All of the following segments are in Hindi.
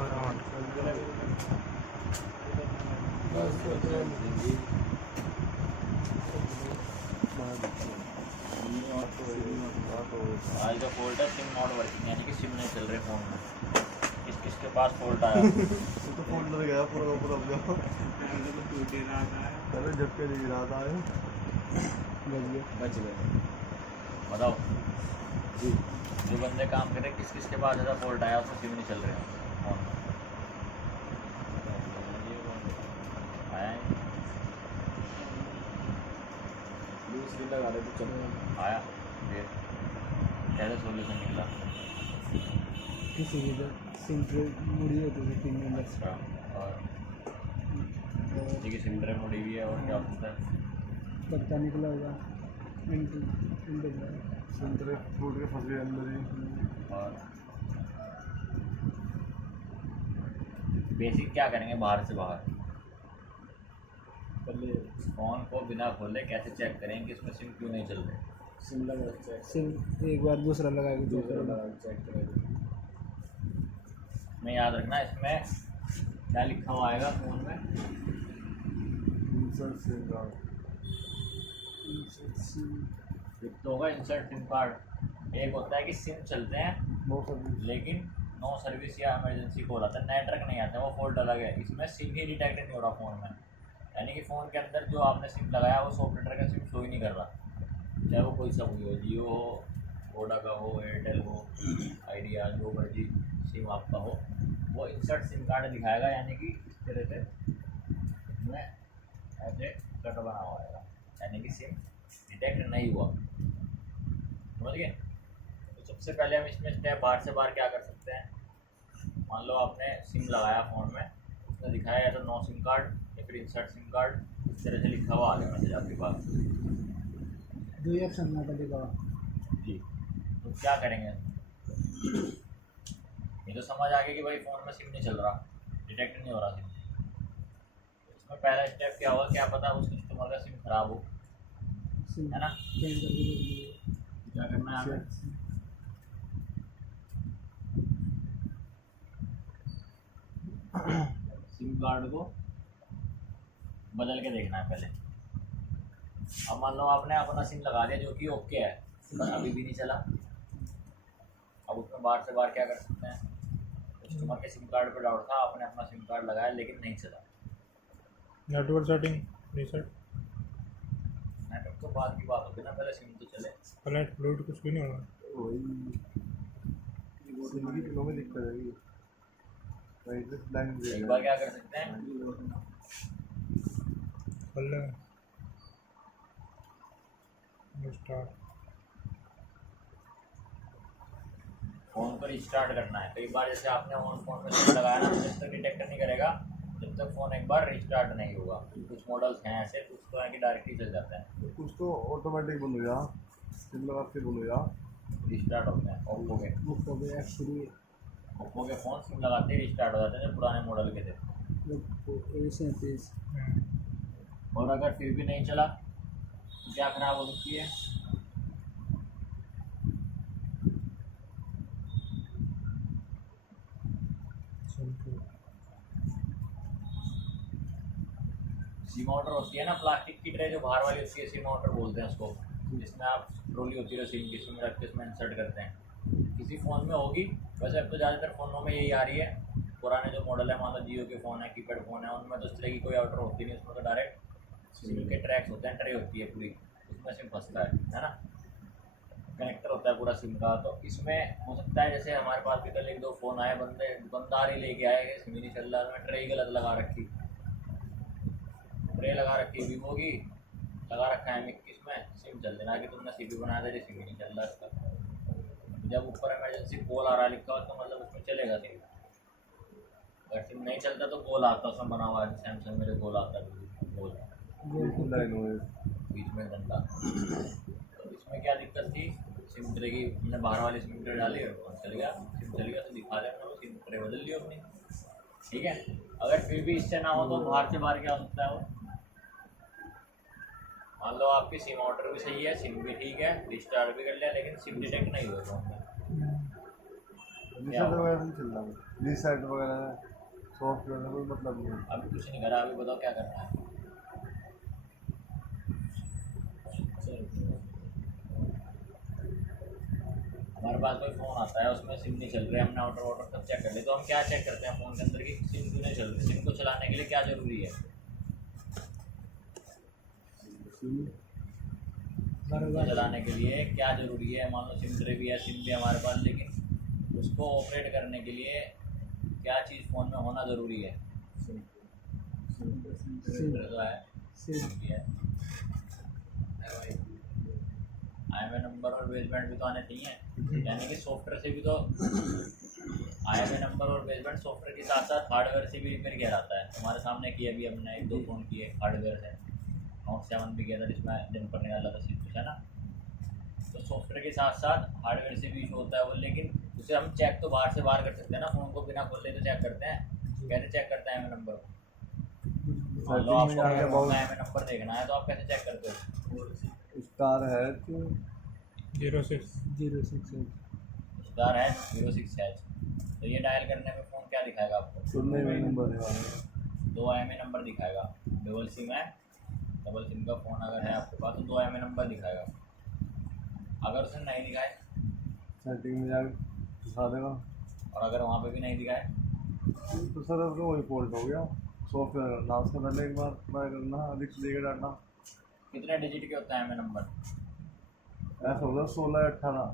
आज का फॉल्ट है सिम नॉट वर्किंग, यानी कि सिम नहीं चल रहे फ़ोन में। किसके पास फॉल्ट आया? तो फोन लग गया पूरा पूरा पहले झटके दे रहा था बच गए। बताओ जी, जो बंदे काम कर रहे किसके पास ऐसा फॉल्ट आया उसमें सिम नहीं चल रहे फ़ोन में? आया है? दूसरी लगा रहे तो चलो आया फिर कैसे सोल्यूशन निकला? किसी की तो सिंपल मुड़ी होती थी 3 नंबर से। अच्छा, और देखिए सिलेंडर मुड़ी हुई है और क्या होता है? पत्ता निकला होगा संतरे टूट के फंस गए अंदर ही। और बेसिक क्या करेंगे बाहर से बाहर? पहले फ़ोन को बिना खोले कैसे चेक करें कि इसमें सिम क्यों नहीं चल रहे? सिम लगा चेक सिम एक बार दूसरा लगा के दूसरा लगा चेक करेंगे। मैं याद रखना इसमें क्या लिखा हुआ आएगा फ़ोन में? Insert SIM card. एक तो होगा इंसर्ट सिम कार्ड, एक होता है कि सिम चलते हैं नो सर्विस। लेकिन नो सर्विस या इमरजेंसी कॉल आता है, नेटवर्क नहीं आता, वो फॉल्ट अलग है। इसमें सिम ही डिटेक्ट नहीं हो रहा फ़ोन में, यानी कि फ़ोन के अंदर जो आपने सिम लगाया वो ऑपरेटर का सिम शो ही नहीं कर रहा, चाहे वो कोई सा भी हो, जियो हो, वोडा का हो, एयरटेल हो, आइडिया, जो मर्जी सिम आपका हो, वो इंसर्ट सिम कार्ड दिखाएगा, यानी कि इस तरह से इसमें ऐसे कट बना हुआ आएगा, यानी कि सिम डिटेक्ट नहीं हुआ। समझ गए? तो सबसे पहले हम इसमें स्टेप बाहर से बाहर क्या कर सकते हैं? मान लो आपने सिम लगाया फ़ोन में, उसने दिखाया या तो नो सिम कार्ड या फिर इंसर्ट सिम कार्ड, इस तरह से लिखा हुआ आ गया मैसेज आपके पास। 2 ऑप्शन में दिखा जी, तो क्या करेंगे? ये तो समझ आ गया कि भाई फ़ोन में सिम नहीं चल रहा, डिटेक्ट नहीं हो रहा सिम। इसमें पहला स्टेप क्या होगा? क्या पता उस कस्टमर का सिम खराब हो, सिम है ना? चेंज करके देख लीजिए। क्या करना है हमें? सिम कार्ड को बदल के देखना है पहले। अब मान लो आपने अपना सिम लगा दिया जो कि ओके है, बस अभी भी नहीं चला। अब उसमें बाहर से बाहर क्या कर सकते हैं? कस्टमर के सिम कार्ड पर डाउट था, आपने अपना सिम कार्ड लगाया लेकिन नहीं चला। Network setting reset. नेटवर्क तो बाद की बात होगी ना, पहले सिम तो चले। कनेक्ट फ्लूइड कुछ भी नहीं होगा। वही सिम की पिनों में दिक्कत है ये। वही से ब्लैंक दे एक बार क्या कर सकते हैं? खोल लेंगे स्टार्ट। फ़ोन पर रिस्टार्ट करना है। कई बार जैसे आपने फ़ोन में सिम लगाया ना, तो जब तक डिटेक्ट नहीं करेगा जब तक फ़ोन एक बार रिस्टार्ट नहीं होगा। कुछ मॉडल्स हैं ऐसे, कुछ तो है कि डायरेक्टली चल जाते हैं, कुछ तो ऑटोमेटिक बंद हो गया, सिम लगा के बंद हो गया। रिस्टार्ट होते हैं। ओप्पो के बुक हो गया एक्चुअली ओप्पो के फ़ोन सिम लगाते ही रिस्टार्ट हो जाते हैं जो पुराने मॉडल के थे। A37। और अगर फिर भी नहीं चला तो क्या खराब हो सकती है? सिम आउटर होती है ना, प्लास्टिक की ट्रे जो बाहर वाली होती है, सिम आउटर बोलते हैं उसको, जिसमें आप ट्रॉली होती है सिम की, इसमें रख के इसमें इंसर्ट करते हैं। किसी फ़ोन में होगी, वैसे अब तो ज़्यादातर फ़ोनों में यही आ रही है। पुराने जो मॉडल है, मान लो जियो के फ़ोन है, कीपैड फ़ोन है, उनमें तो इस तरह की कोई आउटर होती नहीं, उसमें तो डायरेक्ट सिम के ट्रैक्स होते हैं, ट्रे होती है पूरी, उसमें सिम फंसता है ना, कनेक्टर होता है पूरा सिम का। तो इसमें हो सकता है जैसे हमारे पास भी कल 1-2 फ़ोन आए, दुकानदार ही लेके आए, सिम ही नहीं चल रहा, उसमें ट्रे ही गलत लगा रखी, ट्रे लगा रखी वीवो की, लगा रखा है M21 में, सिम चल देना कि तुमने सीपी बनाया था, सिम ही नहीं चल रहा इसका। जब ऊपर इमरजेंसी कॉल आ रहा लिखा हुआ तो मतलब उसमें चलेगा सिम। अगर सिम नहीं चलता तो कॉल आता, उसमें बना हुआ है सैमसंग में जो कॉल आता है, कॉल बीच में डंडा। तो इसमें क्या दिक्कत थी? सिम ट्रे की हमने बाहर वाली सिम ट्रे डाली और फोन चल गया, सिम चल गया तो दिखा दें हमने सिम ट्रे बदल ली अपनी। ठीक है, अगर फिर भी इससे ना हो तो बाहर से बाहर क्या हो सकता है? वो मान लो आपकी सिम आउटर भी सही है, सिम भी ठीक है, रिस्टार्ट भी कर लिया, लेकिन सिम डिटेक्ट नहीं हुआ फ़ोन में, रीसेट वगैरह नहीं चल रहा, रीसेट वगैरह सॉफ्टवेयर में कोई मतलब नहीं है। अभी कुछ नहीं करा, अभी बताओ क्या करना है। हमारे पास कोई फ़ोन आता है उसमें सिम नहीं चल रही, हमने आउटर वाटर सब चेक कर लिया, तो हम क्या चेक करते हैं फ़ोन के अंदर की सिम क्यों नहीं चल रही। सिम को चलाने के लिए क्या ज़रूरी है, सिम को चलाने के लिए क्या ज़रूरी है। मान लो सिम ट्रे भी है, सिम भी है हमारे पास, लेकिन उसको ऑपरेट करने के लिए क्या चीज़ फ़ोन में होना ज़रूरी है। सिम तो है, सिम भी है, IMEI नंबर और बेसबैंड भी तो आने चाहिए। यानी कि सॉफ्टवेयर से भी तो IMEI नंबर और बेसबैंड सॉफ्टवेयर के साथ साथ हार्डवेयर से भी मेरे क्या आता है। तुम्हारे सामने किया भी हमने, 1-2 फ़ोन किए हार्डवेयर से, Note 7 भी किया था जिसमें दिन पड़ने वाला था सब कुछ, है ना। तो सॉफ्टवेयर के साथ साथ हार्डवेयर से भी इशू होता है वो, लेकिन उसे हम चेक तो बाहर से बाहर कर सकते हैं ना, फ़ोन को बिना खोले तो चेक करते हैं। कैसे चेक करते हैं IMEI नंबर को? मान लो आपको IMEI नंबर देखना है तो आप कैसे चेक करते हो? स्टार है तो 06 स्टार है 06H, तो ये डायल करने में फ़ोन क्या दिखाएगा आपको? सुनने में नंबर दिखाएगा, 2 IMEI नंबर दिखाएगा। डबल सिम है, डबल सिम का फ़ोन अगर है आपके पास तो 2 IMEI नंबर दिखाएगा। अगर उसने नहीं दिखाए सेटिंग में जाके दिखा देगा, और अगर वहाँ पे भी नहीं दिखाए, तो सर अपना वही फॉल्ट हो गया। सॉफ्टवेयर लॉन्च करने पहले एक बार ट्राई करना, रिक्स लेके डालना। कितने डिजिट के होता है IMEI नंबर? ऐसा होगा 16-18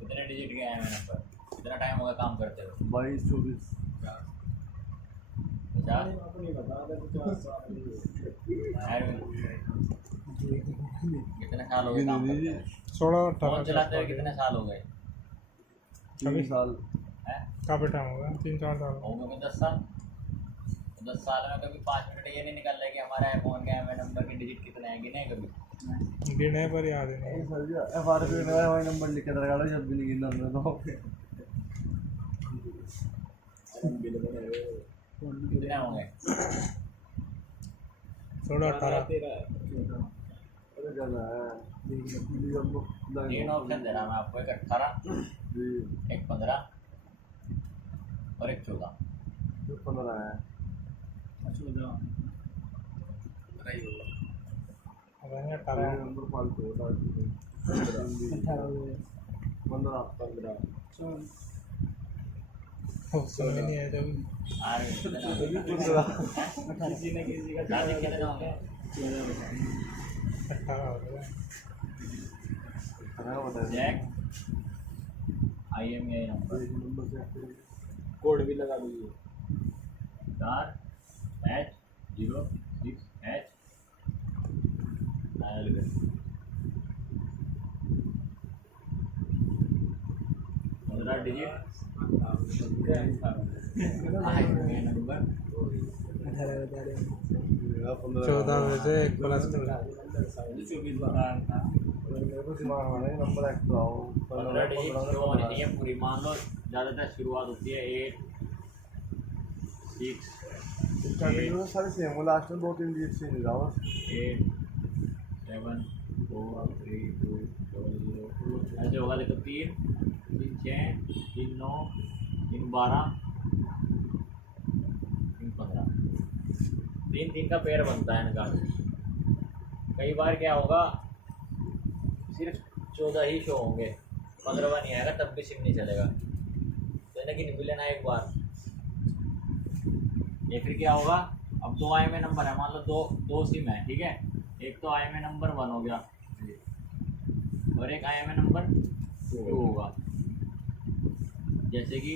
कितने डिजिट के IMEI नंबर? कितना टाइम होगा काम करते हुए? 22-24 50? अपनी बता दे 50 साल कितने साल हो गए काम करते हुए? 16 फ़ोन 18 चलाते हुए कितने साल हो गए 3 साल। हैं? काफ़ी टाइम होगा, 3-4 साल। हो गए 10 साल। 10 साल में कभी 5 मिनट ये नहीं निकल रहा है कि हमारे फ़ोन के IMEI नंबर के डिजिट कितने हैं, गिने कभी? गिने पर याद है नहीं। सर जी FRP में वही नंबर लिख के लगा लो, जब भी नहीं गिनना हमने तो बिल बने हुए कितने होंगे? 16 18 13 अरे ज़्यादा है। तीन ऑप्शन दे रहा मैं आपको, एक 18, जी एक 15 और एक 14। 15 है। अब है 18 नंबर फालतू होता है। 15 समझ नहीं आया जब। आगे कितने होंगे? किसी न किसी का शादी कितने होंगे? 18 हो गया। Check IMEI number number check करिए। कोड भी लगा दीजिए। स्टार H06H डायल कर 15 डिजिट IMEI नंबर 14 में से 1 प्लस कर 24 बताया था। मेरे को दिमाग में नहीं नंबर एक्स्ट्रा हो। 15 डिजिट शो होनी चाहिए पूरी। मान लो ज़्यादातर शुरुआत होती है 8 6 स्टार्टिंग में सारे सेम हो, लास्ट में 2-3 डिजिट से नहीं रहा बस। 8 7 4 3 2 0 ऐसे होगा। देखो 3 3 6 3 9 3 12 3 15 3 का पेयर बनता है इनका। कई बार क्या होगा सिर्फ 14 ही शो होंगे, 15वां नहीं आएगा, तब भी सिम नहीं चलेगा। तो इन्हें गिन भी लेना एक बार। ये फिर क्या होगा, अब 2 IMEI नंबर है, मान लो दो सिम है, ठीक है। एक तो IMEI नंबर 1 हो गया और एक IMEI नंबर 2 होगा। जैसे कि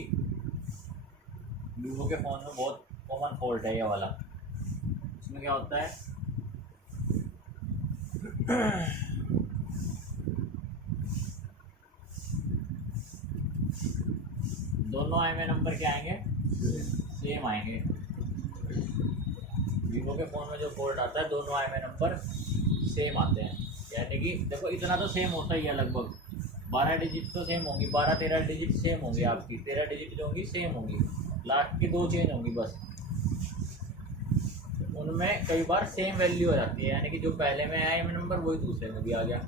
वीवो के फ़ोन में बहुत कॉमन फॉल्ट है ये वाला। इसमें क्या होता है, दोनों IMEI नंबर क्या आएंगे, सेम आएंगे। वीवो के फ़ोन में जो फॉल्ट आता है, दोनों IMEI नंबर सेम आते हैं। यानी कि देखो इतना तो सेम होता ही है, लगभग 12 डिजिट तो सेम होंगी, 12-13 डिजिट सेम होंगी आपकी, 13 डिजिट जो होंगी सेम होंगी, लास्ट की 2 चेंज होंगी बस। उनमें कई बार सेम वैल्यू हो जाती है, यानी कि जो पहले में आया IMEI नंबर वही दूसरे में भी आ गया,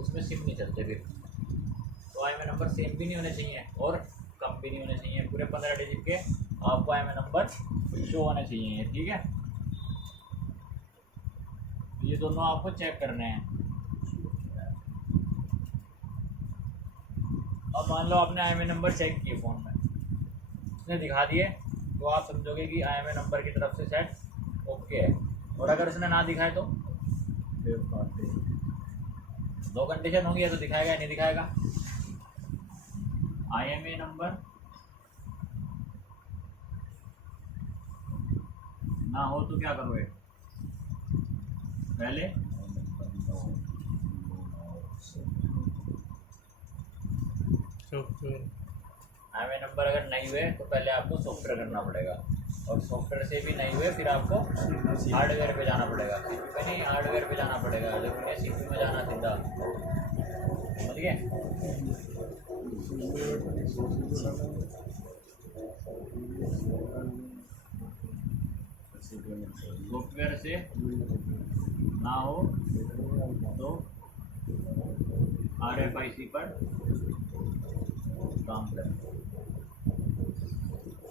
उसमें उसमें सिम नहीं चलते फिर। तो IMEI नंबर सेम भी नहीं होने चाहिए और कम भी नहीं होने चाहिए, पूरे 15 डिजिट के आपको IMEI नंबर शो होने चाहिए, ठीक है। ये दोनों आपको चेक करने हैं। अब मान लो आपने IMEI नंबर चेक किए फ़ोन में, उसने दिखा दिए, तो आप समझोगे कि IMEI नंबर की तरफ से सेट ओके है। और अगर उसने ना दिखाए तो दो कंडीशन होंगी, या तो दिखाएगा या नहीं दिखाएगा। IMEI नंबर ना हो तो क्या करोगे, पहले सॉफ्टवेयर IMEI नंबर अगर नहीं हुए तो पहले आपको सॉफ्टवेयर करना पड़ेगा, और सॉफ्टवेयर से भी नहीं हुए फिर आपको हार्डवेयर पे जाना पड़ेगा। CPU पे नहीं, हार्डवेयर पे जाना पड़ेगा, जरूरी है CPU में जाना सीधा, समझ गए। सॉफ्टवेयर से ना हो तो RFIC पर काम करें,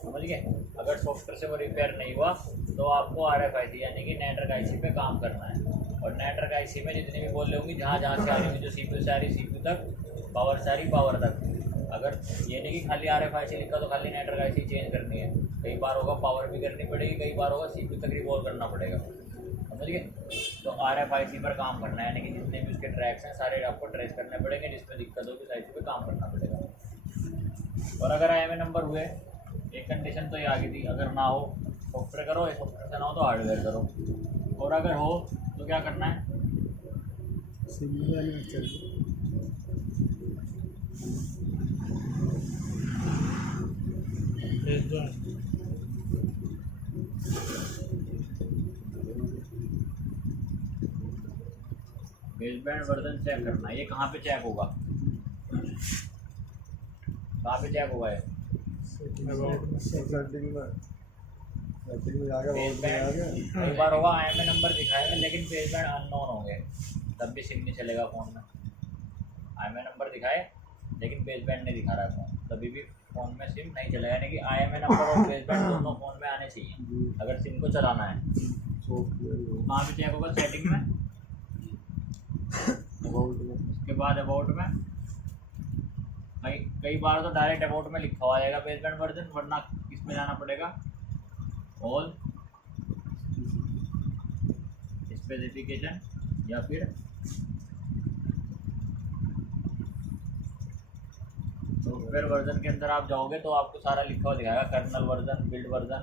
समझ गए। अगर सॉफ्टवेयर से वो रिपेयर नहीं हुआ तो आपको RFIC यानी कि नेटवर्क IC पे काम करना है। और नेटवर्क IC में जितनी भी बोल होंगी, जहाँ जहाँ से आ रही होंगी, जो CPU से आ रही CPU तक, पावर से आ रही पावर तक। अगर ये नहीं कि खाली RFIC लिखा तो खाली नेटवर्क IC चेंज करनी है, कई बार होगा पावर भी करनी पड़ेगी, कई बार होगा CPU तक रिवॉल्व करना पड़ेगा, समझ गए। तो RFIC पर काम करना है, यानी कि जितने भी उसके ट्रैक्स हैं सारे आपको ट्रेस करने पड़ेंगे, जिसमें दिक्कत होगी उस IC पे काम करना पड़ेगा। और अगर IMEI नंबर हुए, एक कंडीशन तो ये आ गई थी, अगर ना हो सॉफ्टवेयर करो, सॉफ्टवेयर से ना हो तो हार्डवेयर करो, और अगर हो तो क्या करना है, सिम वाली में चल बेसबैंड बेसबैंड वर्जन चेक करना है। ये कहाँ पे चेक होगा, कहाँ पे चेक होगा ये बेसबैंड। कई बार होगा IMEI नंबर दिखाएगा लेकिन बेसबैंड अननोन होंगे, तब भी सिम नहीं चलेगा फ़ोन में। IMEI नंबर दिखाए लेकिन बेसबैंड नहीं दिखा रहा है फ़ोन, तभी भी फ़ोन में सिम नहीं चलेगा। यानी कि IMEI नंबर और बेसबैंड दोनों फ़ोन में आने चाहिए अगर सिम को चलाना है। कहाँ पे चेक होगा, सेटिंग में, उसके बाद अबाउट में। कई बार तो डायरेक्ट अबाउट में लिखा हुआ जाएगा बेसबैंड वर्जन, वरना किसमें जाना पड़ेगा, ऑल स्पेसिफिकेशन, या फिर सॉफ्टवेयर वर्जन के अंदर आप जाओगे तो आपको सारा लिखा हुआ दिखाएगा, kernel version, build version,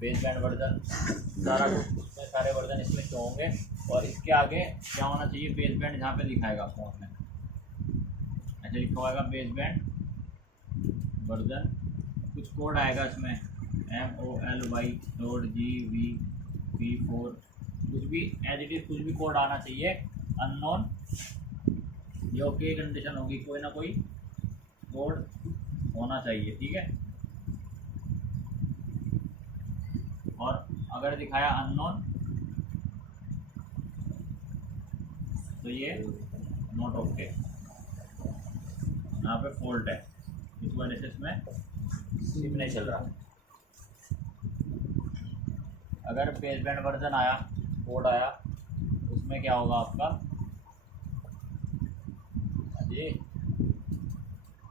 baseband version, सारा कुछ उसमें सारे वर्जन इसमें शो होंगे। और इसके आगे क्या होना चाहिए, बेसबैंड जहाँ पे दिखाएगा फ़ोन में ऐसे लिखा होगा बेसबैंड वर्जन, कुछ कोड आएगा इसमें MOLY.GVP4, कुछ भी एज इट इज कुछ भी कोड आना चाहिए अननोन, जो कि कंडीशन होगी, कोई ना कोई कोड होना चाहिए, ठीक है। और अगर दिखाया अननोन तो ये नॉट ओके, यहाँ पे फॉल्ट है, इस वजह से इसमें सिम नहीं चल रहा। अगर बेसबैंड वर्जन आया, कोड आया, उसमें क्या होगा आपका, जी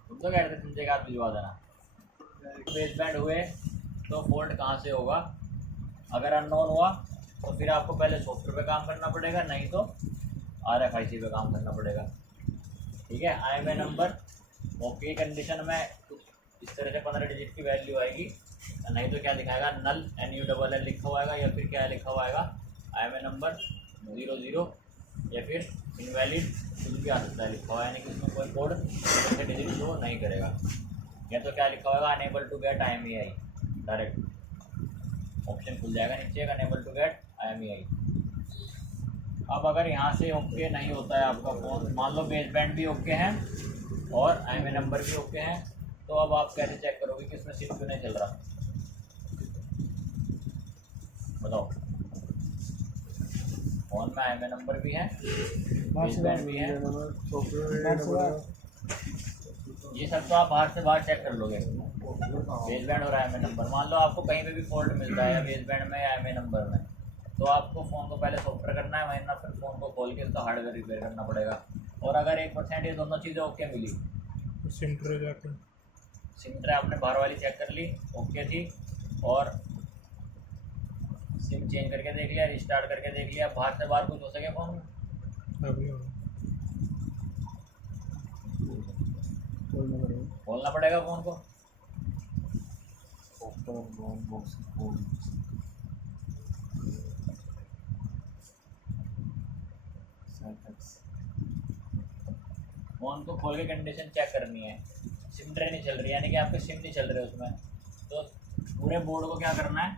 तुम तो कह रहे थे तुमसे याद भिजवा देना। बेसबैंड हुए तो फॉल्ट कहाँ से होगा, अगर अननोन हुआ तो फिर आपको पहले सॉफ्टवेयर पे काम करना पड़ेगा, नहीं तो RFIC पे काम करना पड़ेगा, ठीक है। IMEI नंबर ओके कंडीशन में कुछ इस तरह से 15 डिजिट की वैल्यू आएगी, नहीं तो क्या दिखाएगा, नल NULL लिखा हुआ आएगा, या फिर क्या लिखा हुआ आएगा, IMEI नंबर 00, या फिर इनवैलिड, कुछ भी आ सकता है लिखा हुआ है, यानी कि इसमें कोई कोड ऐसे डिजिट शो नहीं करेगा। या तो क्या लिखा होगा, unable to get IMEI, direct option खुल जाएगा नीचे, अनेबल टू गेट IMEI। अब अगर यहाँ से ओके नहीं होता है आपका फ़ोन, मान लो बेसबैंड भी ओके हैं और IMEI नंबर भी ओके हैं, तो अब आप कैसे चेक करोगे कि इसमें सिम क्यों नहीं चल रहा, बताओ। फ़ोन में IMEI नंबर भी है, बाहर से बेसबैंड भी है। सॉफ्टवेयर ये सब तो आप बाहर चेक कर लोगे, बेसबैंड और IMEI नंबर। मान लो आपको कहीं पे भी फॉल्ट मिलता है बेसबैंड में या IMEI नंबर में, तो आपको फ़ोन को पहले सॉफ्टवेयर करना है, वरना फिर फ़ोन को खोल के उसका हार्डवेयर रिपेयर करना पड़ेगा। और अगर 1% ये दोनों चीज़ें ओके मिली, सिम ट्रे जाके सिम ट्रे आपने बाहर वाली चेक कर ली, ओके थी, और सिम चेंज करके देख लिया, रिस्टार्ट करके देख लिया, बाहर से बाहर कुछ हो सके फ़ोन में, अभी होगा। खोलना पड़ेगा फ़ोन को। फ़ोन को खोल के कंडीशन चेक करनी है, सिम ट्रे नहीं चल रही, यानी कि आपके सिम नहीं चल रहे उसमें, तो पूरे बोर्ड को क्या करना है,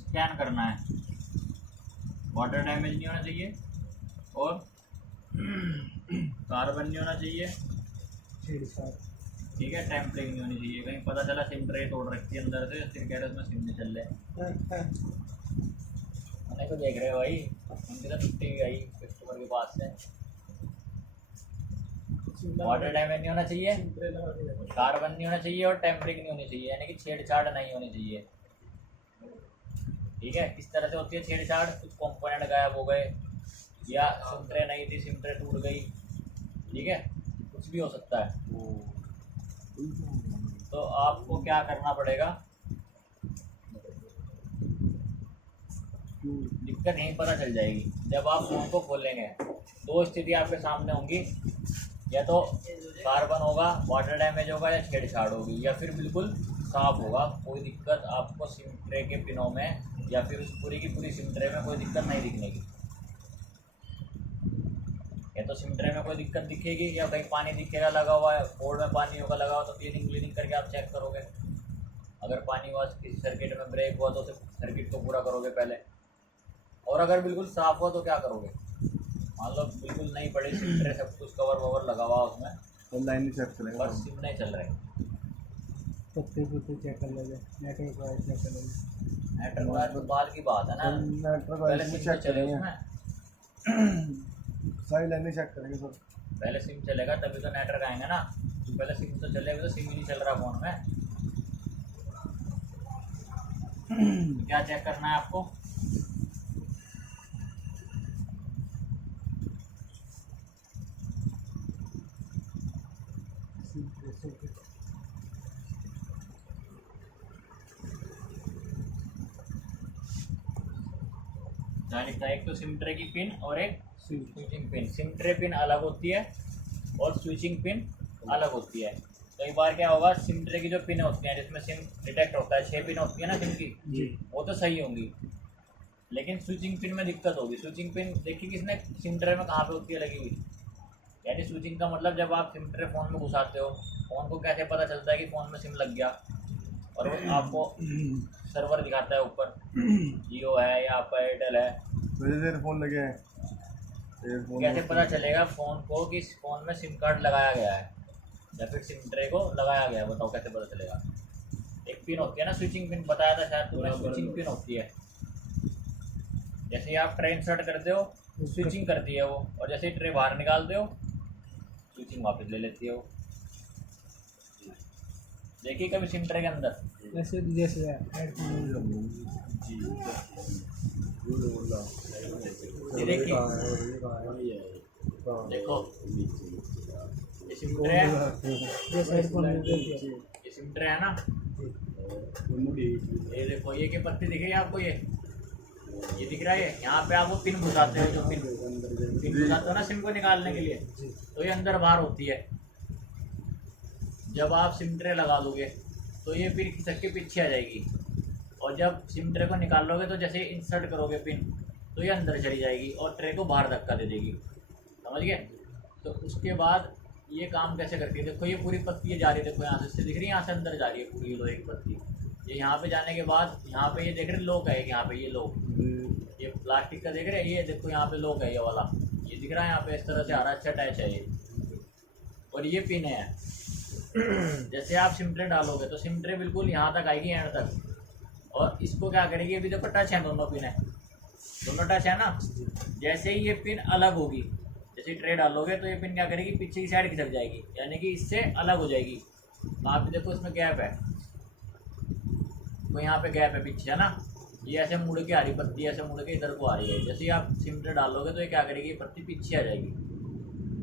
स्कैन करना है। वाटर डैमेज नहीं होना चाहिए और कार्बन नहीं होना चाहिए, ठीक है, टेम्परिंग नहीं होनी चाहिए। कहीं पता चला सिम ट्रे तोड़ रखी है अंदर से, फिर कह रहे उसमें सिम नहीं चल रहे। मैंने को देख रहे हो भाई, उनकी तो छुट्टी भी आई कस्टमर के पास से। वाटर डैमेज नहीं होना चाहिए, कार्बन नहीं होना चाहिए और टेम्परिंग नहीं होनी चाहिए, यानी कि छेड़छाड़ नहीं होनी चाहिए। ठीक है, किस तरह से होती है छेड़छाड़, कुछ कंपोनेंट गायब हो गए, या सिम ट्रे नहीं थी, सिम ट्रे टूट गई, ठीक है, कुछ भी हो सकता है। तो आपको क्या करना पड़ेगा, दिक्कत यहीं पता चल जाएगी जब आप फ़ोन को खोलेंगे। दो स्थिति आपके सामने होंगी, या तो कार्बन होगा, वाटर डैमेज होगा, या छेड़छाड़ होगी, या फिर बिल्कुल साफ होगा, कोई दिक्कत आपको सिम ट्रे के पिनों में या फिर उस पूरी की पूरी सिम ट्रे में कोई दिक्कत नहीं दिखने की। या तो सिम ट्रे में कोई दिक्कत दिखेगी, या कहीं पानी दिखेगा लगा हुआ है, बोर्ड में पानी होगा लगा हुआ, तो क्लीनिंग करके आप चेक करोगे। अगर पानी हुआ, किसी सर्किट में ब्रेक हुआ तो सर्किट को पूरा करोगे पहले। और अगर बिल्कुल साफ़ हुआ तो क्या करोगे, मान लो बिल्कुल नहीं पड़ी सिम ट्रे, सब कुछ कवर ववर लगा हुआ उसमें, ऑनलाइन ही चेक करेंगे, पर सिम नहीं चल रहे, पत्ते चेक कर लेंगे, नेटवर्क वायर चेक कर लेंगे। नेटवर्क वायर तो बाल की बात है ना, पहले सिम तो चले उसमें, सारी लाइनें चेक करेंगे सर। पहले सिम चलेगा तभी तो नेटवर्क आएंगे ना, पहले सिम तो चलेगा, तो सिम ही नहीं चल रहा फ़ोन में। क्या चेक करना है आपको, एक तो सिम ट्रे की पिन और एक switching pin. SIM tray pin अलग होती है और स्विचिंग पिन अलग होती है। कई बार क्या होगा, सिम ट्रे की जो पिन होती हैं जिसमें सिम डिटेक्ट होता है, 6 पिन होती है ना सिम की, वो तो सही होंगी, लेकिन स्विचिंग पिन में दिक्कत होगी। स्विचिंग पिन देखिए किसने सिम ट्रे में कहाँ पे होती है लगी हुई, यानी स्विचिंग का मतलब जब आप सिम ट्रे फ़ोन में घुसाते हो, फ़ोन को कैसे पता चलता है कि फ़ोन में सिम लग गया, और वो आपको सर्वर दिखाता है ऊपर, जियो है या आपका एयरटेल है, फ़ोन लगे हैं, कैसे पता चलेगा फ़ोन को कि इस फ़ोन में सिम कार्ड लगाया गया है या फिर सिम ट्रे को लगाया गया है, बताओ कैसे पता चलेगा। एक पिन होती है ना स्विचिंग पिन, बताया था शायद तुम्हें, स्विचिंग पिन होती है, जैसे ही आप ट्रे इंसर्ट करते हो स्विचिंग करती है वो, और जैसे ही ट्रे बाहर निकालते हो स्विचिंग वापस ले लेती है वो। देखिए कभी सिम ट्रे के अंदर जैसे ये देखिए, देखो ये सिम ट्रे है, ये सिम ट्रे है ना, ये देखो ये के पत्ते दिख रही है आपको, ये दिख रहा है, यहाँ पे आप वो पिन घुसाते हो, जो पिन घुसाते हो ना सिम को निकालने के लिए, तो ये अंदर बाहर होती है। जब आप सिम ट्रे लगा दोगे तो ये पिन खिसक के पीछे आ जाएगी, और जब सिम ट्रे को निकालोगे तो जैसे इंसर्ट करोगे पिन तो ये अंदर चली जाएगी और ट्रे को बाहर धक्का दे देगी, समझ गए। तो उसके बाद ये काम कैसे करती है, देखो ये पूरी पत्ती जा रही है, देखो यहाँ से दिख रही है, यहाँ से अंदर जा रही है पूरी लोहे की पत्ती। ये यहाँ पे जाने के बाद यहाँ पे ये देख रहे लॉक है, यहाँ पे ये लॉक, ये प्लास्टिक का देख रहे हैं, ये देखो यहाँ पे लॉक है, ये वाला ये दिख रहा है, यहाँ पे इस तरह से आ रहा है, अच्छा अटैच है ये, और ये पिन है। जैसे आप सिम ट्रे डालोगे तो सिम ट्रे बिल्कुल यहाँ तक आएगी, एंड तक, और इसको क्या करेगी, अभी देखो टच है दोनों पिन है, दोनों टच है ना। जैसे ही ये पिन अलग होगी, जैसे ट्रे डालोगे तो ये पिन क्या करेगी, पीछे की साइड खिसक जाएगी, यानी कि इससे अलग हो जाएगी। वहाँ पे देखो इसमें गैप है, तो यहाँ पे गैप है पीछे, है ना। ये ऐसे मुड़ के आ रही पत्ती, ऐसे मुड़ के इधर को आ रही है। जैसे ही आप सिम ट्रे डालोगे तो ये क्या करेगी, पत्ती पीछे आ जाएगी।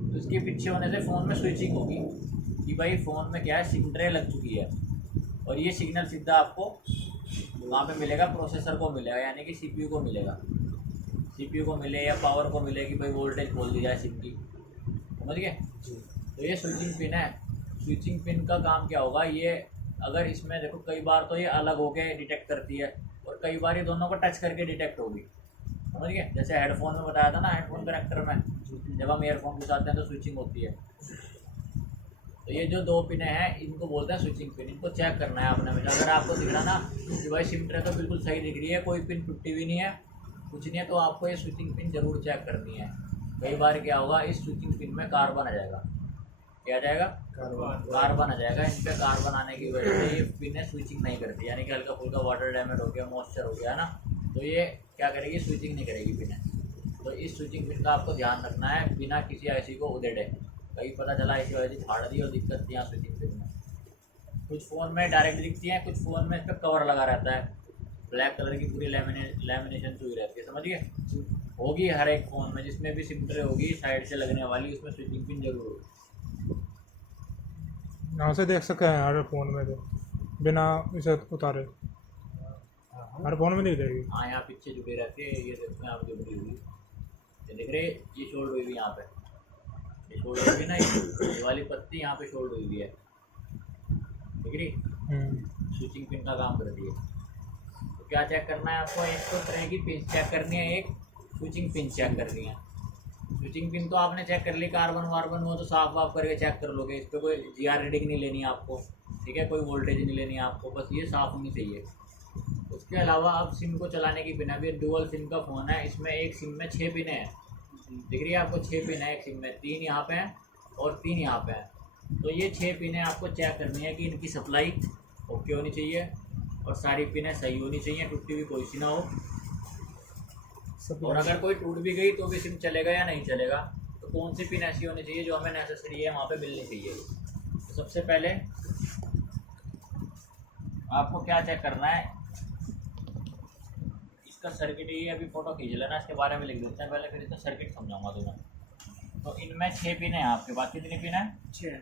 तो इसके पीछे होने से फ़ोन में स्विचिंग होगी कि भाई फ़ोन में क्या है, सिम ट्रे लग चुकी है। और ये सिग्नल सीधा आपको वहाँ पे मिलेगा, प्रोसेसर को मिलेगा, यानी कि सीपीयू को मिलेगा। सीपीयू को मिले या पावर को मिले कि भाई वोल्टेज खोल दी जाए सिम की, समझ गए। तो ये स्विचिंग पिन है। स्विचिंग पिन का काम क्या होगा, ये अगर इसमें देखो कई बार तो ये अलग होके डिटेक्ट करती है और कई बार ये दोनों को टच करके डिटेक्ट होगी, समझ गए। जैसे हेडफोन में बताया था ना, हेडफोन कनेक्टर में जब हम ईयरफोन घुसाते हैं तो स्विचिंग होती है। तो ये जो दो पिने हैं इनको बोलते हैं स्विचिंग पिन। इनको चेक करना है आपने हमेशा। अगर आपको दिख रहा ना कि भाई सिम ट्रे तो बिल्कुल सही दिख रही है, कोई पिन टूटी हुई नहीं है, कुछ नहीं है, तो आपको ये स्विचिंग पिन जरूर चेक करनी है। कई बार क्या होगा, इस स्विचिंग पिन में कार्बन आ जाएगा। क्या आ जाएगा, कार्बन आ जाएगा। इन पर कार्बन आने की वजह से ये पिन स्विचिंग नहीं करती, यानी कि हल्का फुल्का वाटर डैमेज हो गया, मॉइस्चर हो गया, है ना, तो ये क्या करेगी, स्विचिंग नहीं करेगी पिन। तो इस स्विचिंग पिन का आपको ध्यान रखना है, बिना किसी ऐसी को उधेड़े। कहीं पता चला इसी वजह से फाड़ दी और दिक्कत थी यहाँ स्विचिंग पिन में। कुछ फ़ोन में डायरेक्ट दिखती है, कुछ फ़ोन में इस पर कवर लगा रहता है, ब्लैक कलर की पूरी लेमिनेशन हुई रहती है, समझिए। होगी हर एक फ़ोन में, जिसमें भी सिम ट्रे होगी साइड से लगने वाली, उसमें स्विचिंग पिन जरूर होगी। यहाँ से देख सकते हैं हर फ़ोन में, तो बिना इसे उतारे हर फ़ोन में दिख जाएगी। हाँ, यहाँ पीछे जुड़ी रहती है, ये देखते हैं आप जुड़ी हुई, ये देख रहे, ये शोल्ड हुई हुई यहाँ पे, ये शोल्ड हुई ना, ये वाली पत्ती यहाँ पे शोल्ड हुई हुई है, दिख रही। स्विचिंग पिन का काम करती है। तो क्या चेक करना है आपको, एक तो ट्रे की पिन चेक करनी है, एक स्विचिंग पिन चेक करनी है। स्विचिंग पिन तो आपने चेक कर ली, कार्बन वार्बन हो तो साफ वाफ करके चेक कर लोगे। इस पर कोई जीआर रीडिंग नहीं लेनी है आपको, ठीक है, कोई वोल्टेज नहीं लेनी है आपको, बस ये साफ होनी चाहिए। उसके अलावा अब सिम को चलाने की पिन, अभी डुअल सिम का फ़ोन है, इसमें एक सिम में 6 पिन है, दिख रही है आपको, 6 पिन है एक सिम में, 3 यहाँ पे हैं और 3 यहाँ पे हैं। तो ये 6 पिनें आपको चेक करनी है कि इनकी सप्लाई ओके होनी चाहिए और सारी पिनें सही होनी चाहिए, टूटी हुई कोई सी ना हो। और अगर कोई टूट भी गई तो भी सिम चलेगा या नहीं चलेगा। तो कौन सी पिन ऐसी होनी चाहिए जो हमें नेसेसरी है वहाँ पे मिलनी चाहिए। तो सबसे पहले आपको क्या चेक करना है, इसका सर्किट, ये अभी फ़ोटो खींच लेना, इसके बारे में लिख देते हैं पहले, फिर इसका सर्किट समझाऊंगा तुम्हें। तो इनमें 6 पिन है आपके पास, कितनी पिन है, 6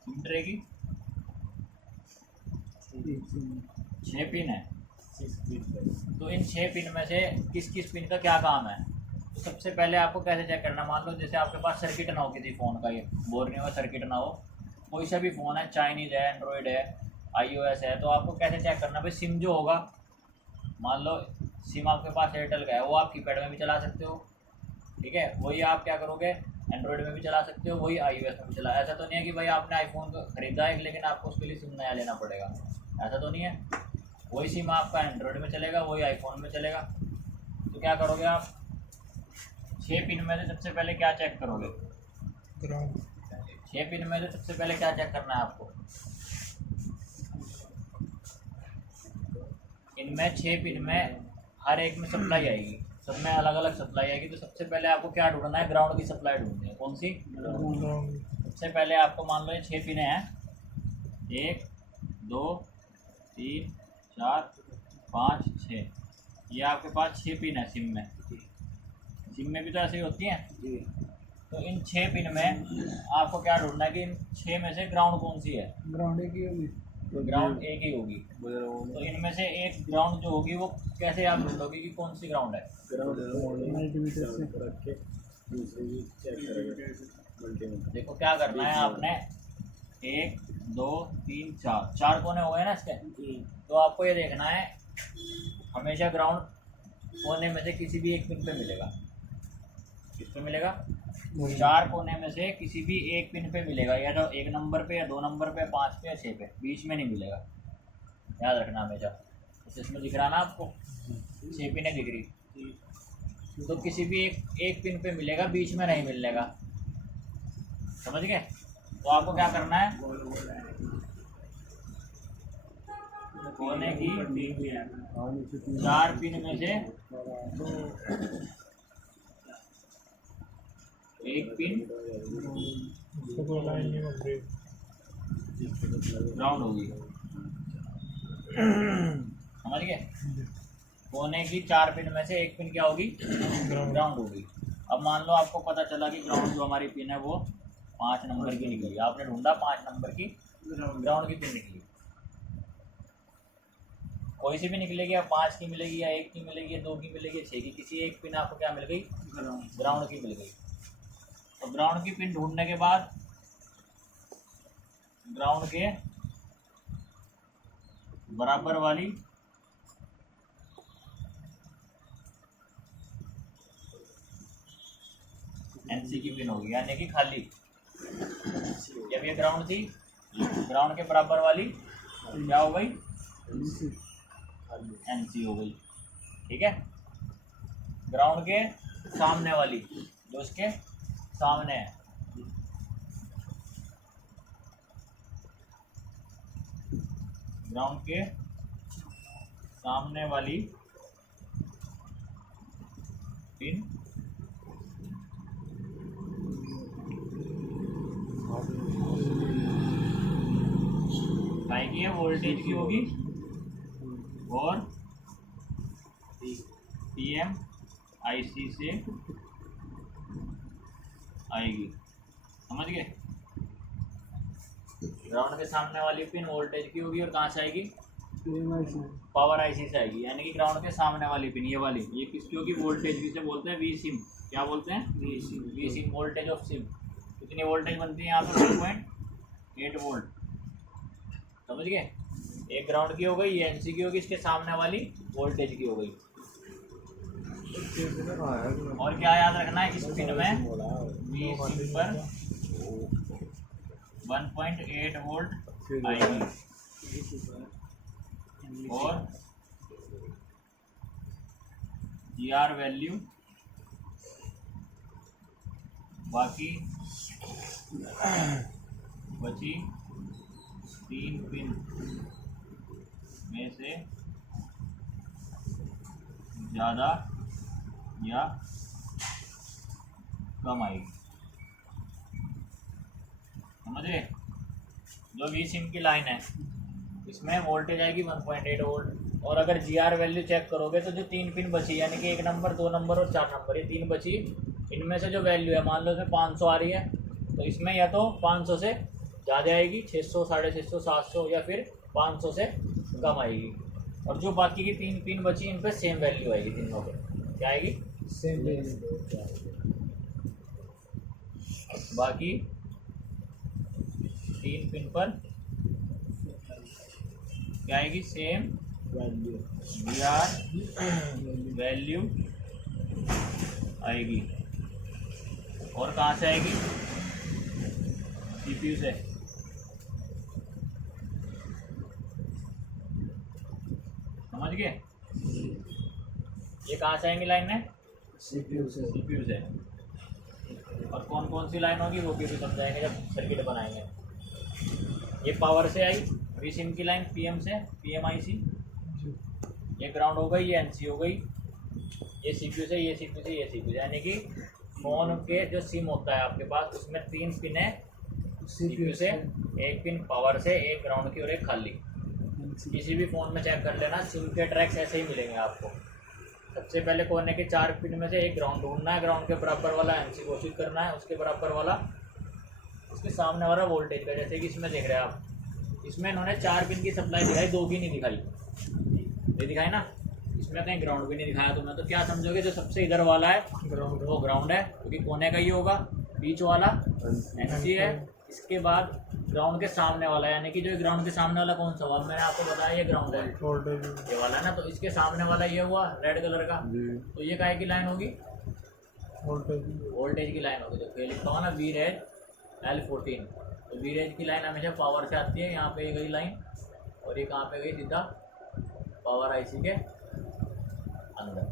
सिम ट्रे की 6 पिन है। तो इन 6 पिन में से किस किस पिन का क्या काम है। तो सबसे पहले आपको कैसे चेक करना, मान लो जैसे आपके पास सर्किट ना हो किसी फ़ोन का, ये बोर्नियो का सर्किट ना हो, कोई सा भी फ़ोन है, चाइनीज़ है, एंड्रॉयड है, iOS है, तो आपको कैसे चेक करना, भाई सिम जो होगा, मान लो सिम आपके पास एयरटेल का है, वो आप कीपैड में भी चला सकते हो, ठीक है, वही आप क्या करोगे, एंड्रॉयड में भी चला सकते हो, वही iOS में भी चला। ऐसा तो नहीं है कि भाई आपने आईफोन का खरीदा है लेकिन आपको उसके लिए सिम नया लेना पड़ेगा, ऐसा तो नहीं है। वही सिम आपका एंड्रॉयड में चलेगा, वही आईफोन में चलेगा। तो क्या करोगे आप, 6 पिन में से सबसे पहले क्या चेक करोगे, ग्राउंड। 6 पिन में से सबसे पहले क्या चेक करना है आपको, इनमें 6 पिन में हर एक में सप्लाई आएगी, सब में अलग अलग सप्लाई आएगी। तो सबसे पहले आपको क्या ढूंढना है, ग्राउंड की सप्लाई ढूंढनी है। कौन सी, ग्राउंड। सबसे पहले आपको मान लो ये 6 पिनें हैं, 1 2 3 4 5 6, ये आपके पास 6 पिन है सिम में। सिम में भी तो ऐसे ही होती हैं। तो इन 6 पिन में आपको क्या ढूंढना है कि इन 6 में से ग्राउंड कौन सी है, ग्राउंड एक ही होगी। ग्राउंड एक ही होगी। तो इनमें से एक ग्राउंड जो होगी वो कैसे आप ढूंढोगे कि कौन सी ग्राउंड है, मल्टीमीटर से देखो क्या करना है आपने, 1 2 3 4 4 कोने हो गए ना इसके। तो आपको ये देखना है हमेशा ग्राउंड कोने में से किसी भी एक पिन पे मिलेगा, किस पे मिलेगा, 4 कोने में से किसी भी एक पिन पे मिलेगा, या तो 1 नंबर पे या 2 नंबर पे, 5 पे या 6 पे, बीच में नहीं मिलेगा, याद रखना हमेशा। तो इसमें दिख रहा ना आपको 6 पिनें दिख रही, तो किसी भी एक पिन पे मिलेगा, बीच में नहीं मिलेगा, समझ गए। तो आपको क्या करना है, कोने कि हाँ नीचे 3 4 पिन में से एक पिन उसको कोई लाइन नहीं बन रही। ग्राउंड होगी, समझ गए। कोने की 4 पिन में से एक पिन क्या होगी, ग्राउंड होगी। अब मान लो आपको पता चला कि ग्राउंड जो हमारी पिन है वो 5 नंबर की निकली, आपने ढूंढा 5 नंबर की ग्राउंड की पिन निकली। कोई सी भी निकलेगी, या 5 की मिलेगी, या 1 की मिलेगी, या 2 की मिलेगी, या 6 की, किसी एक पिन आपको क्या मिल गई, ग्राउंड की मिल गई। तो ग्राउंड की पिन ढूंढने के बाद ग्राउंड के बराबर वाली एनसी की पिन होगी, यानी कि खाली। जब ये ग्राउंड थी, ग्राउंड के बराबर वाली क्या हो गई, एनसी हो गई, ठीक है। ग्राउंड के सामने वाली, जो उसके सामने है, ग्राउंड के सामने वाली पिन आएगी, वोल्टेज की होगी और पीएम आईसी से आएगी, समझ गए। ग्राउंड के सामने वाली पिन वोल्टेज की होगी और कहाँ से आएगी, पावर आईसी से आएगी, यानी कि ग्राउंड के सामने वाली पिन, ये वाली, ये किसकी होगी, वोल्टेज भी से बोलते हैं, वी सिम। क्या बोलते हैं, V SIM, voltage of SIM. कितनी वोल्टेज बनती है यहाँ पे, 1.8 वोल्ट, समझ गए। एक ग्राउंड की हो गई, ये एनसी की होगी, इसके सामने वाली वोल्टेज की हो गई। और क्या याद रखना है, इस पिन में वी सिम पर 1.8 वोल्ट आएगी और जीआर वैल्यू बाकी बची 3 पिन में से ज़्यादा या कम आएगी, समझ रहे। जो वी सिम की लाइन है, इसमें वोल्टेज आएगी 1.8 वोल्ट, और अगर जीआर वैल्यू चेक करोगे तो जो 3 पिन बची, यानी कि 1 नंबर, 2 नंबर और 4 नंबर, ये 3 बची, इनमें से जो वैल्यू है, मान लो इसमें 500 आ रही है, तो इसमें या तो 500 से ज़्यादा आएगी, 600, 650, 700, या फिर 500 से कम आएगी। और जो बाकी की 3 पिन बची, इन पे सेम वैल्यू आएगी, तीनों पे क्या आएगी, सेम बाकी 3 पिन पर क्या आएगी, सेम जीआर वैल्यू आएगी। और कहाँ से आएगी, सीपीयू से। समझ गए, ये कहाँ से आएंगी लाइन में, सीपीयू से। सीपीयू से। और कौन कौन सी लाइन होगी वो भी समझाएंगे जब सर्किट बनाएंगे। ये पावर से आई, वी सिम की लाइन, पीएम से, पीएमआईसी, ये ग्राउंड हो गई, ये एनसी हो गई, ये सीपीयू से, ये सीपीयू से, ये सीपीयू से। यानी कि फ़ोन के जो सिम होता है आपके पास, उसमें 3 पिन है सीपीयू से, 1 पिन पावर से, 1 ग्राउंड की और 1 खाली। किसी भी फ़ोन में चेक कर लेना, सिम के ट्रैक्स ऐसे ही मिलेंगे आपको। सबसे पहले कोने के 4 पिन में से 1 ग्राउंड ढूंढना है, ग्राउंड के बराबर वाला एनसी घोषित करना है, उसके बराबर वाला उसके सामने वाला वोल्टेज का। जैसे कि इसमें देख रहे हैं आप, इसमें इन्होंने 4 पिन की सप्लाई दिखाई, 2 की नहीं दिखाई, ये दिखाई ना, इसमें कहीं ग्राउंड भी नहीं दिखाया तुमने। तो क्या समझोगे, जो सबसे इधर वाला है वो ग्राउंड है, क्योंकि कोने का ही होगा, बीच वाला एनसी है, इसके बाद ग्राउंड के सामने वाला, यानी कि जो ग्राउंड के सामने वाला कौन सा हुआ, मैंने आपको बताया ये ग्राउंड है, वोल्टेज ये वाला है ना। तो इसके सामने वाला ये हुआ रेड कलर का, तो ये काहे की लाइन होगी, वोल्टेज की लाइन होगी। तो फिर लिखा हुआ ना वी रेज L14, तो वी रेज की लाइन हमेशा पावर से आती है। यहाँ पे ये गई लाइन, और ये कहाँ पे गई, सीधा पावर आईसी के अंदर,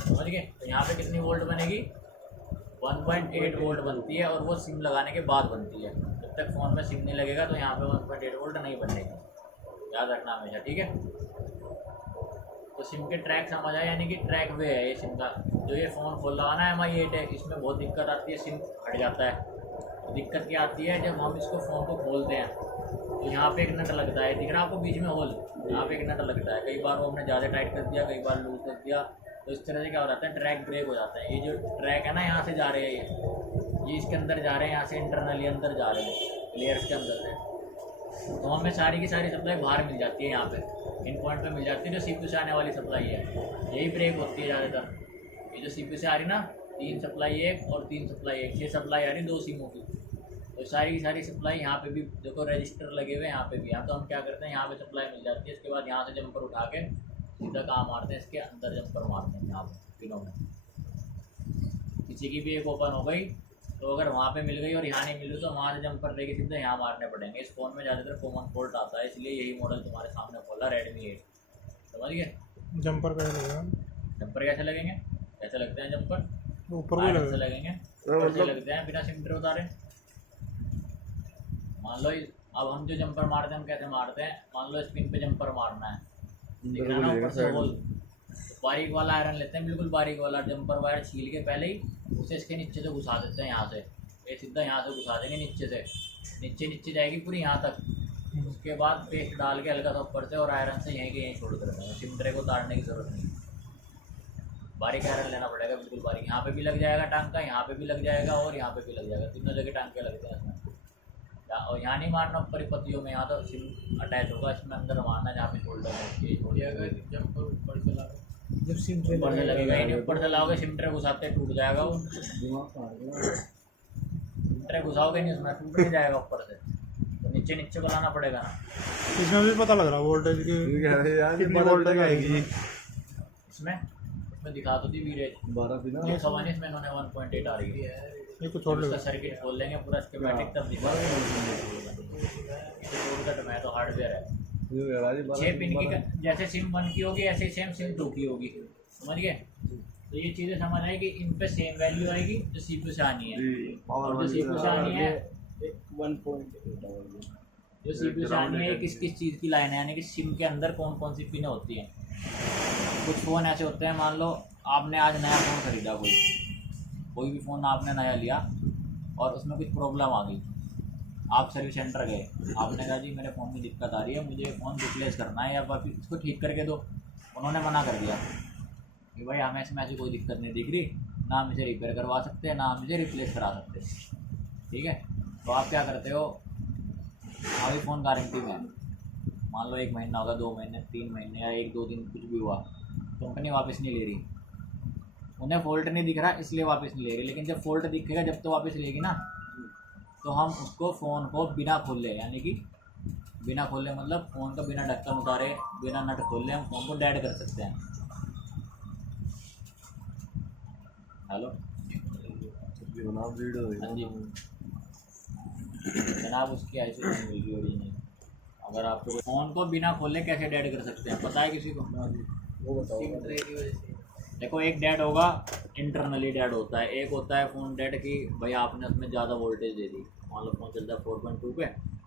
समझ गए। तो यहाँ पे कितनी वोल्ट बनेगी, 1.8 वोल्ट बनती है, और वो सिम लगाने के बाद बनती है। जब तक फ़ोन में सिम नहीं लगेगा तो यहाँ पे 1.8 वोल्ट नहीं बनेगी। याद रखना हमेशा, ठीक है। तो सिम के ट्रैक समझ आए, यानी कि ट्रैक वे है ये सिम का। जो ये फ़ोन खोल रहा है ना MI8 है, इसमें बहुत दिक्कत आती है, सिम हट जाता है। तो दिक्कत क्या आती है, जब हम इसको फ़ोन को खोलते हैं तो यहाँ पे एक नट लगता है, दिख रहा है आपको बीच में होल, यहाँ पे एक नट लगता है। कई बार वो हमने ज़्यादा टाइट कर दिया, कई बार लूज कर दिया, तो इस तरह से क्या हो जाता है, ट्रैक ब्रेक हो जाता है। ये जो ट्रैक है ना, यहाँ से जा रहे हैं ये इसके अंदर जा रहे हैं, यहाँ से इंटरनली अंदर जा रहे हैं, लेयर्स के अंदर से। तो हमें सारी की सारी सप्लाई बाहर मिल जाती है, यहाँ पे इन पॉइंट पे मिल जाती है, जो CPU से आने वाली सप्लाई है। यही ब्रेक होती है ज़्यादातर। ये जो CPU से आ रही ना, 3 सप्लाई 1 और 3 सप्लाई 1, 6 सप्लाई आ रही 2 सिमों की। तो सारी की सारी सप्लाई यहाँ पे भी देखो, रजिस्टर लगे हुए हैं यहाँ पे भी। यहाँ तो हम क्या करते हैं, यहाँ पे सप्लाई मिल जाती है, इसके बाद यहाँ से जंपर उठा के सीधा काम मारते हैं, इसके अंदर जंपर मारते हैं यहाँ पे तीनों में। किसी की भी एक ओपन हो गई तो अगर वहाँ पे मिल गई और यहाँ नहीं मिली तो वहाँ से जंपर लेके सीधे यहाँ मारने पड़ेंगे। इस फ़ोन में ज़्यादातर कॉमन फॉल्ट आता है, इसलिए यही मॉडल तुम्हारे सामने खोला Redmi 8। समझ गए? जंपर कैसे लगेगा? जंपर कैसे लगेंगे, कैसे लगते हैं जंपर? ऊपर भी से लगेगा? लगेंगे, ऊपर से लगते हैं बिना सिम उतारे। मान लो अब हम जो जंपर मारते हैं हम कैसे मारते हैं, मान लो स्पिन पे जंपर मारना है, दिख रहा है ना ऊपर से होल, बारीक वाला आयरन लेते हैं, बिल्कुल बारीक वाला जंपर वायर छील के पहले ही उसे इसके नीचे से घुसा देते हैं। यहाँ से ये सीधा यहाँ से घुसा देंगे नीचे से, नीचे जाएगी पूरी यहाँ तक। उसके बाद पेस्ट डाल के हल्का सा ऊपर से और आयरन से यहीं के यहीं छोड़ कर देंगे। सिम ट्रे को ताड़ने की ज़रूरत नहीं, बारीक आयरन लेना पड़ेगा, बिल्कुल बारीक। यहाँ पे भी लग जाएगा टांका, यहाँ पे भी लग जाएगा और यहाँ पे भी लग जाएगा, तीनों जगह टांके लगते हैं इसमें। और यहाँ नहीं मारना ऊपर पत्तियों में, यहाँ तो सिम अटैच होगा, इसमें अंदर मारना जहाँ पे शोल्डर है। जंपर ऊपर से लगा, जब सिम ट्रे ऊपर से लगेगा ही नहीं, ऊपर से लाओगे सिम ट्रे घुसाते टूट जाएगा वो। सिम ट्रे घुसाओगे नहीं उसमें, टूट नहीं जाएगा ऊपर से, तो नीचे को लाना पड़ेगा ना। इसमें भी पता लग रहा वोल्टेज की यार कितनी वोल्टेज आएगी। इसमें दिखा तो दी वीरेज 12 दिन 119 इसमें इन्होंने 1.8 आ रही है। ये कुछ छोड़ उसका लेगा। सर्किट खोल लेंगे पूरा स्कीमेटिक, तब दिखा मैं तो हार्डवेयर है। 6 पिन की जैसे सिम 1 की होगी ऐसे ही सेम सिम 2 की होगी, समझ गए? तो ये चीज़ें समझ आएगी, इन पे सेम वैल्यू आएगी जो CPU से आनी है, और जो CPU से आनी है, 1.8 जो CPU से आनी है किस किस चीज़ की लाइन है, यानी कि सिम के अंदर कौन कौन सी पिनें होती हैं। कुछ फ़ोन ऐसे होते हैं, मान लो आपने आज नया फ़ोन ख़रीदा, कोई भी फ़ोन आपने नया लिया और उसमें कुछ प्रॉब्लम आ गई, आप सर्विस सेंटर गए, आपने कहा जी मेरे फ़ोन में दिक्कत आ रही है, मुझे फ़ोन रिप्लेस करना है या वापस इसको ठीक करके दो। उन्होंने मना कर दिया कि भाई हमें इसमें ऐसी कोई दिक्कत नहीं दिख रही, ना हम इसे रिपेयर करवा सकते ना हम इसे रिप्लेस करा सकते, ठीक है। तो आप क्या करते हो, अभी फ़ोन गारंटी में है, मान लो 1 महीना होगा, 2 महीने, 3 महीने या 1-2 दिन कुछ भी हुआ, कंपनी वापस नहीं ले रही, उन्हें फॉल्ट नहीं दिख रहा इसलिए वापस नहीं ले रही। लेकिन जब फॉल्ट दिखेगा जब तो वापस लेगी ना, तो हम उसको फ़ोन को बिना खोले, यानी कि बिना खोले मतलब फ़ोन का बिना ढक्कन उतारे, बिना नट खोले हम फ़ोन को डेड कर सकते हैं। हेलो हाँ जी जनाब, उसकी ऐसी नहीं मिल रही ओरिजिनल। अगर आपको फ़ोन को बिना खोले कैसे डेड कर सकते हैं पता है किसी को? वो बताओ। देखो, एक डेड होगा इंटरनली डेड होता है, एक होता है फ़ोन डेड कि भाई आपने उसमें ज़्यादा वोल्टेज दे दी, मान लो फ़ोन चलता है 4.2 पे,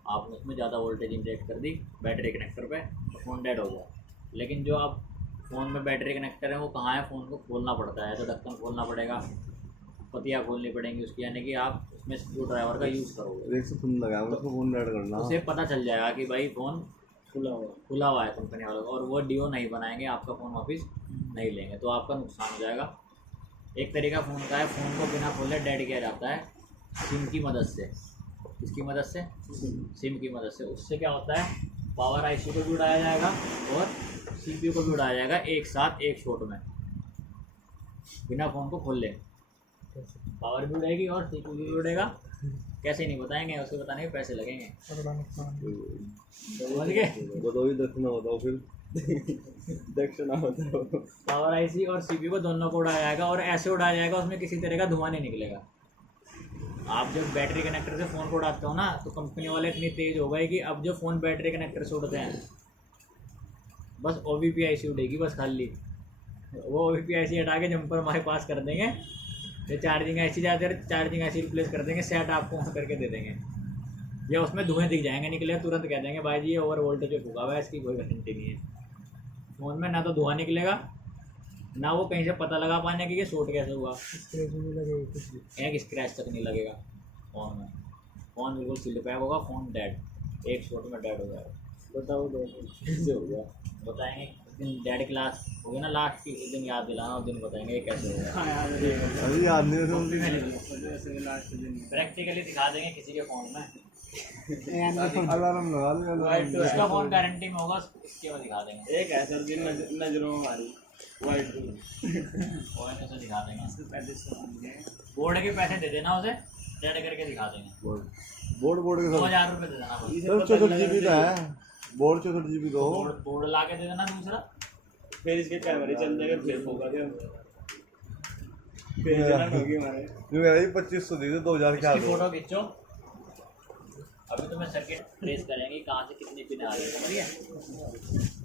आपने उसमें ज़्यादा वोल्टेज इंजेक्ट कर दी बैटरी कनेक्टर पे, तो फ़ोन डेड हो गया। लेकिन जो आप फ़ोन में बैटरी कनेक्टर है वो कहाँ है, फ़ोन को खोलना पड़ता है, तो ढक्कन खोलना पड़ेगा, पतियाँ खोलनी पड़ेंगी उसकी, यानी कि आप उसमें स्क्रू ड्राइवर का यूज़ करोगे, उसे पता चल जाएगा कि भाई फ़ोन खुला हुआ है कंपनी वालों को, और वो डीओ नहीं बनाएंगे, आपका फ़ोन वापस नहीं लेंगे, तो आपका नुकसान हो जाएगा। एक तरीका फ़ोन का है, फ़ोन को बिना खोले डेड किया जाता है सिम की मदद से। किसकी मदद से? सिम की मदद से। उससे क्या होता है, पावर आईसी को भी उड़ाया जाएगा और CPU को भी उड़ाया जाएगा एक साथ, एक शॉट में, बिना फ़ोन को खोल ले। पावर भी उड़ेगी और CPU भी उड़ेगा। कैसे नहीं बताएंगे, उसको बताने के पैसे लगेंगे, समझ गए? बताओ फिर दक्षिणा बताओ। पावर आईसी और CPU को दोनों को उड़ाया जाएगा, और ऐसे उड़ाया जाएगा उसमें किसी तरह का धुआं नहीं निकलेगा। आप जब बैटरी कनेक्टर से फ़ोन को उड़ाते हो ना, तो कंपनी वाले इतनी तेज़ हो गए कि अब जो फ़ोन बैटरी कनेक्टर से उड़ते हैं बस OVP IC उड़ेगी, बस खाली वो OVP IC हटा के जंपर हमारे पास कर देंगे, जो चार्जिंग IC जाते हैं चार्जिंग IC रिप्लेस कर देंगे, सेट आपको ऑन करके दे देंगे। या उसमें धुएं दिख जाएंगे निकले, तुरंत कह देंगे भाई जी ये ओवर वोल्टेज पे फूका हुआ है, इसकी कोई गारंटी नहीं है। फ़ोन में ना तो धुआं निकलेगा, ना वो कहीं से पता लगा पाने की ये शॉर्ट कैसे हुआ, स्क्रैच भी लगेगा कुछ भी। एक स्क्रैच तक नहीं लगेगा फ़ोन में। फ़ोन बिल्कुल सील पैक होगा, फ़ोन डेड, एक शॉट में डेड हो जाएगा। बताओ दोस्तों कैसे हो गया बताएंगे उस दिन, डेड क्लास हो गया ना लास्ट की, उस दिन याद दिलाना, उस दिन बताएंगे ये कैसे हो गया। हाँ यार ये अभी याद नहीं होता। जैसे लास्ट दिन प्रैक्टिकली दिखा देंगे किसी के फ़ोन में, अलार्म लगा लो वाइट तो जिसका फ़ोन गारंटी में होगा इसके बाद दिखा देंगे, एक है सर जिन नजरों में हमारी वाइट फ़ोन से दिखा देंगे। पहले से मान गए बोर्ड के पैसे दे देना उसे, डेड करके दिखा देंगे। बोर्ड के साथ 2000 रुपये दे देना बस। सर 64 GB का है बोर्ड, 64 GB दो। बोर्ड ला के दे देना दूसरा, फिर इसके कैमरे चल जाएगा, फिर होगा क्या फिर जलन होगी हमारे। जो है 2500 दे दो, 2000 क्या इसकी दो। फोटो खींचो, अभी तुम्हें सर्किट ट्रेस करेंगे कहाँ से कितनी पिन आ रही है, समझ गए।